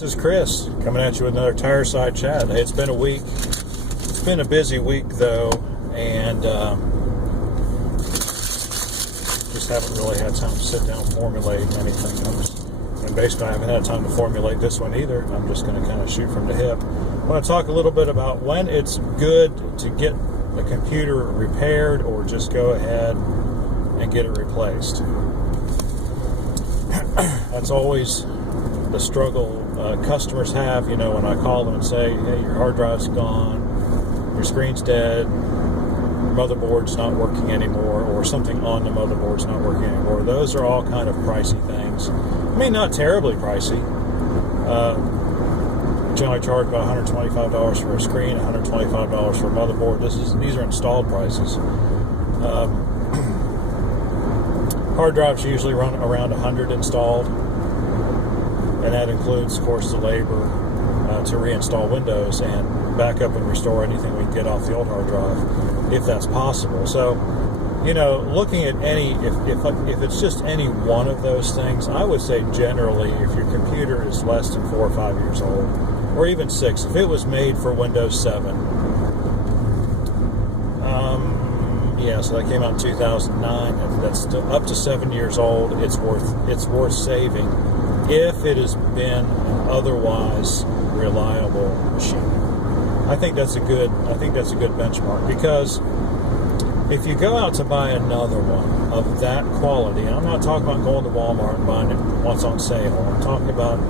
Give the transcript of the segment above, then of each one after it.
This is Chris coming at you with another Tire Side Chat. Hey, it's been a week. It's been a busy week though, and just haven't really had time to sit down and formulate anything. And basically, I haven't had time to formulate this one either. I'm just going to kind of shoot from the hip. I want to talk a little bit about when it's good to get a computer repaired or just go ahead and get it replaced. That's always the struggle customers have, when I call them and say, hey, your hard drive's gone, your screen's dead, your motherboard's not working anymore, or something on the motherboard's not working anymore. Those are all kind of pricey things. I mean, not terribly pricey. Generally charge about $125 for a screen, $125 for a motherboard. These are installed prices. Hard drives usually run around 100 installed. And that includes, of course, the labor to reinstall Windows and back up and restore anything we can get off the old hard drive, if that's possible. So, looking at if it's just any one of those things, I would say generally, if your computer is less than 4 or 5 years old, or even 6, if it was made for Windows 7, so that came out in 2009. If that's up to 7 years old, it's worth saving. If it has been an otherwise reliable machine, I think that's a good benchmark, because if you go out to buy another one of that quality, and I'm not talking about going to Walmart and buying it what's on sale. I'm talking about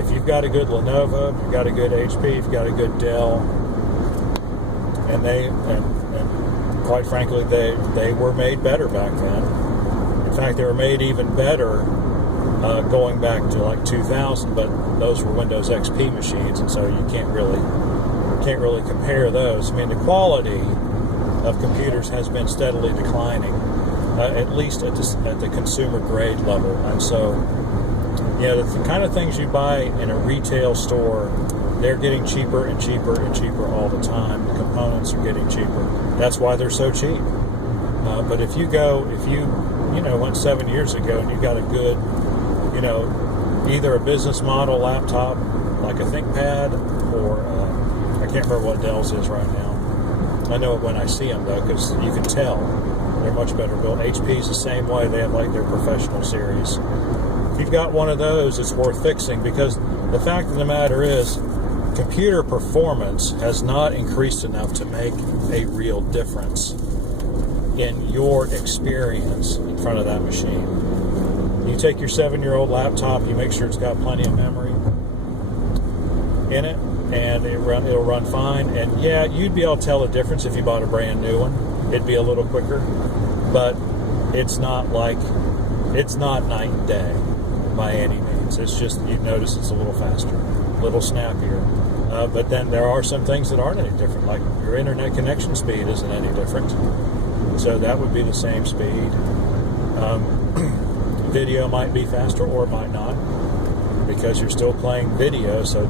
if you've got a good Lenovo, if you've got a good HP, if you've got a good Dell, and quite frankly, they were made better back then. In fact, they were made even better going back to like 2000, but those were Windows XP machines, and so you can't really compare those. I mean, the quality of computers has been steadily declining, at least at the consumer grade level, and so the kind of things you buy in a retail store, they're getting cheaper and cheaper and cheaper all the time. The components are getting cheaper. That's why they're so cheap. But if you went 7 years ago and you got a good, either a business model laptop like a ThinkPad, or I can't remember what Dell's is right now. I know it when I see them though, because you can tell they're much better built. HP's the same way. They have like their professional series. If you've got one of those, it's worth fixing, because the fact of the matter is, computer performance has not increased enough to make a real difference in your experience in front of that machine. You take your 7-year-old laptop, you make sure it's got plenty of memory in it, and it'll run fine. And yeah, you'd be able to tell the difference if you bought a brand new one. It'd be a little quicker, but it's not night and day by any means. It's just, you notice it's a little faster, a little snappier. But then there are some things that aren't any different, like your internet connection speed isn't any different. So that would be the same speed. Video might be faster, or it might not, because you're still playing video. So,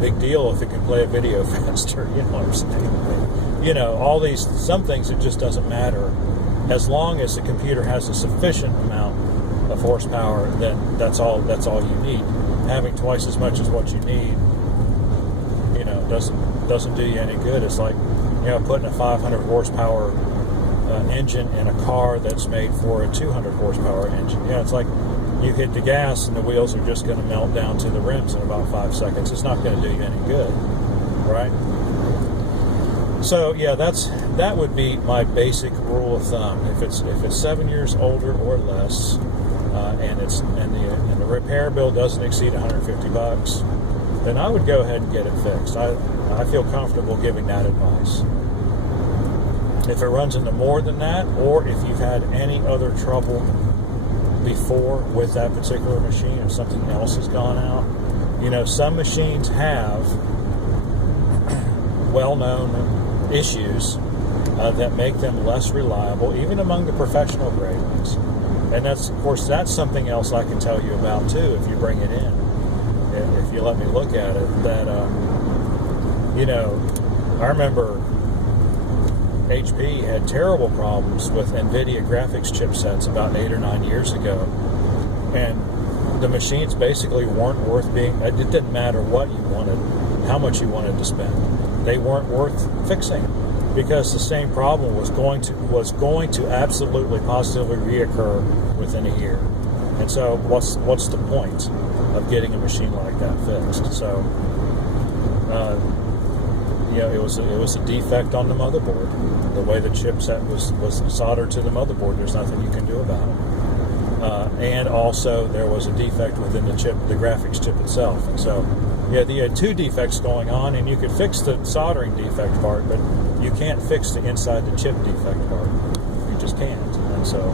big deal if it can play a video faster. You know what I'm saying? All these, some things it just doesn't matter. As long as the computer has a sufficient amount of horsepower, then that's all you need. Having twice as much as what you need, doesn't do you any good. It's like, putting a 500 horsepower engine in a car that's made for a 200 horsepower engine. It's like you hit the gas and the wheels are just going to melt down to the rims in about 5 seconds. It's not going to do you any good, right? So that would be my basic rule of thumb. If it's 7 years older or less, and the repair bill doesn't exceed $150, then I would go ahead and get it fixed. I feel comfortable giving that advice. If it runs into more than that, or if you've had any other trouble before with that particular machine, or something else has gone out, some machines have well-known issues that make them less reliable, even among the professional grade ones. And that's something else I can tell you about too, if you bring it in. If you let me look at it, that I remember HP had terrible problems with NVIDIA graphics chipsets about 8 or 9 years ago, and the machines basically weren't worth being. It didn't matter what you wanted, how much you wanted to spend. They weren't worth fixing because the same problem was going to absolutely positively reoccur within a year. And so, what's the point of getting a machine like that fixed? So, it was a defect on the motherboard. The way the chipset was soldered to the motherboard, there's nothing you can do about it. And also, there was a defect within the chip, the graphics chip itself. And so, you had two defects going on, and you could fix the soldering defect part, but you can't fix the inside the chip defect part. You just can't. And so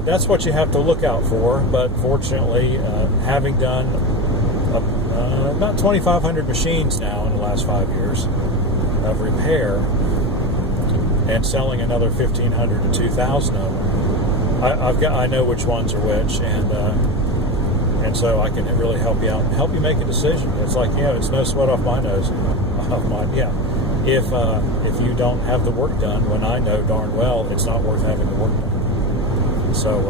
that's what you have to look out for. But fortunately, having done about 2,500 machines now in the last 5 years of repair, and selling another 1,500 to 2,000 of them, I know which ones are which, and so I can really help you out and help you make a decision. It's like, it's no sweat off my nose, If you don't have the work done, when I know darn well it's not worth having the work done. So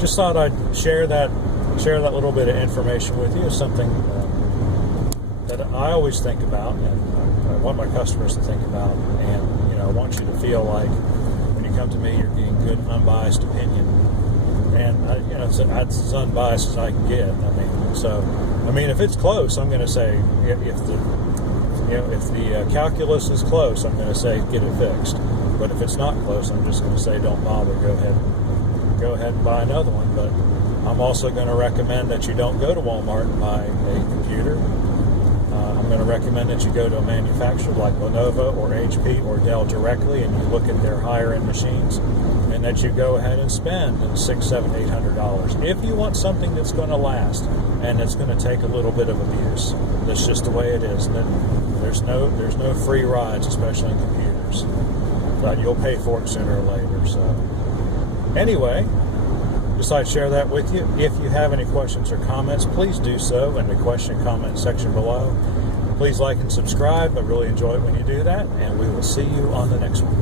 just thought I'd share that little bit of information with you. It's something that I always think about, and I want my customers to think about, and I want you to feel like when you come to me, you're getting good, unbiased opinion, and it's as unbiased as I can get. If it's close, I'm going to say if the calculus is close, I'm going to say get it fixed. But if it's not close, I'm just going to say don't bother. Go ahead and buy another one. But I'm also going to recommend that you don't go to Walmart and buy a computer. I'm going to recommend that you go to a manufacturer like Lenovo or HP or Dell directly, and you look at their higher-end machines, and that you go ahead and spend $600, $700, $800 if you want something that's going to last and it's going to take a little bit of abuse. That's just the way it is. There's no free rides, especially in computers. But you'll pay for it sooner or later. So anyway, just thought I'd share that with you. If you have any questions or comments, please do so in the question and comment section below. Please like and subscribe. I really enjoy it when you do that, and we will see you on the next one.